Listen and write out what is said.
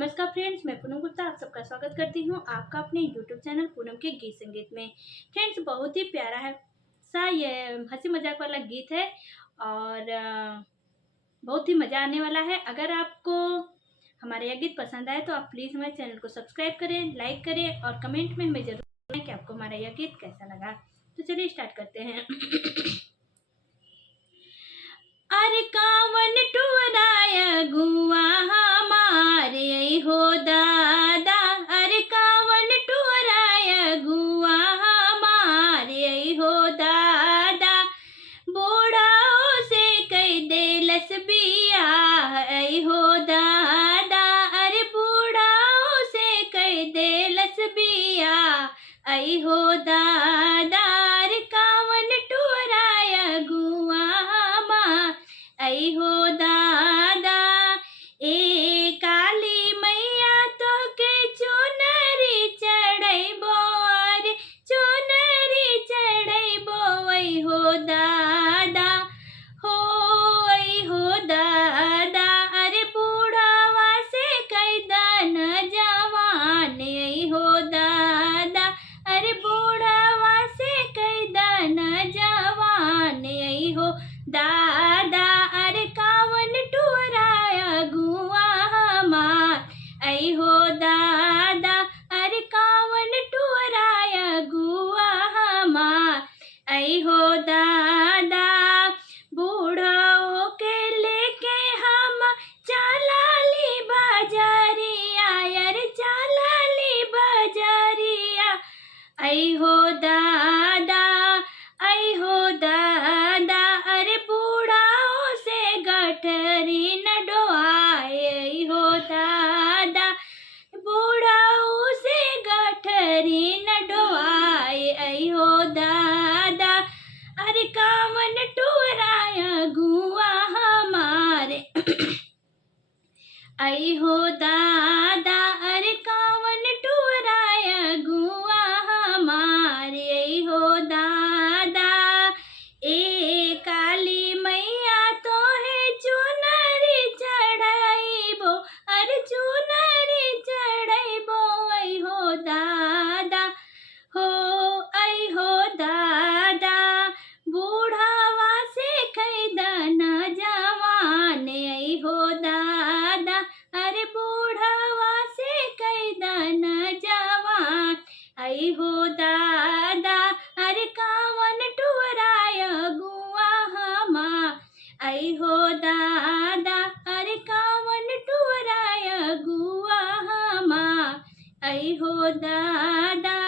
नमस्कार फ्रेंड्स, मैं पूनम गुप्ता आप सबका स्वागत करती हूँ आपका अपने यूट्यूब चैनल पूनम के गीत संगीत में। फ्रेंड्स, बहुत ही प्यारा है ये हंसी मजाक वाला गीत है और बहुत ही मज़ा आने वाला है। अगर आपको हमारा यह गीत पसंद आए तो आप प्लीज़ हमारे चैनल को सब्सक्राइब करें, लाइक करें और कमेंट में हमें ज़रूर बताएं कि आपको हमारा यह गीत कैसा लगा। तो चलिए स्टार्ट करते हैं। अरे कावन टुराया गुआ हमारे हो दादा, अरे कावन टुराया गुआ हमारे हो दादा, बूढ़ाओ से कई देलस बिया हो दादा, अरे बूढ़ाओ से कई देलस बिया हो दादा, अरे कावन टुराया गुआ आई हो दादा, ए काली मैया तो के चुनरी चढ़ैबो, अरे चुनरी चढ़ैबो आई हो दादा, हो आई हो दादा, अरे बूढ़ावा से कैदन जवान आई हो दादा, अरे बूढ़ावा से कैदन जवान आई हो दादा, अरे कावन टुराया गुआ हमार आई हो दादा, अरे कावन टुराया गुआ हमार आई हो दादा, बूढ़ाओ के लेके हम चलाली बाजारिया, अरे चलाली बाजारिया आई हो दादा, आई हो दादा, अरे बूढ़ाओ से गठरी न डोआए हो दादा, बूढ़ाओ से गठरी न डोआए आई हो दादा, अरे कावन टुराया गुआ हमारे आई हो दादा, अरे कावन टुराया गुआ हमारे आई हो दादा, ए काली मैया तो है चुनरी चढ़ाइबो, अरे चुनरी चढ़ाइबो आई हो दादा, हो आई हो दादा, बूढ़ावा से कैदन जवान आई हो दादा, अरे बूढ़ावा से कैदन जवान आई हो दादा, अरे कावन टुराया गुआ हमार आई हो दादा, अरे कावन टुराया गुआ हमार आई हो दादा।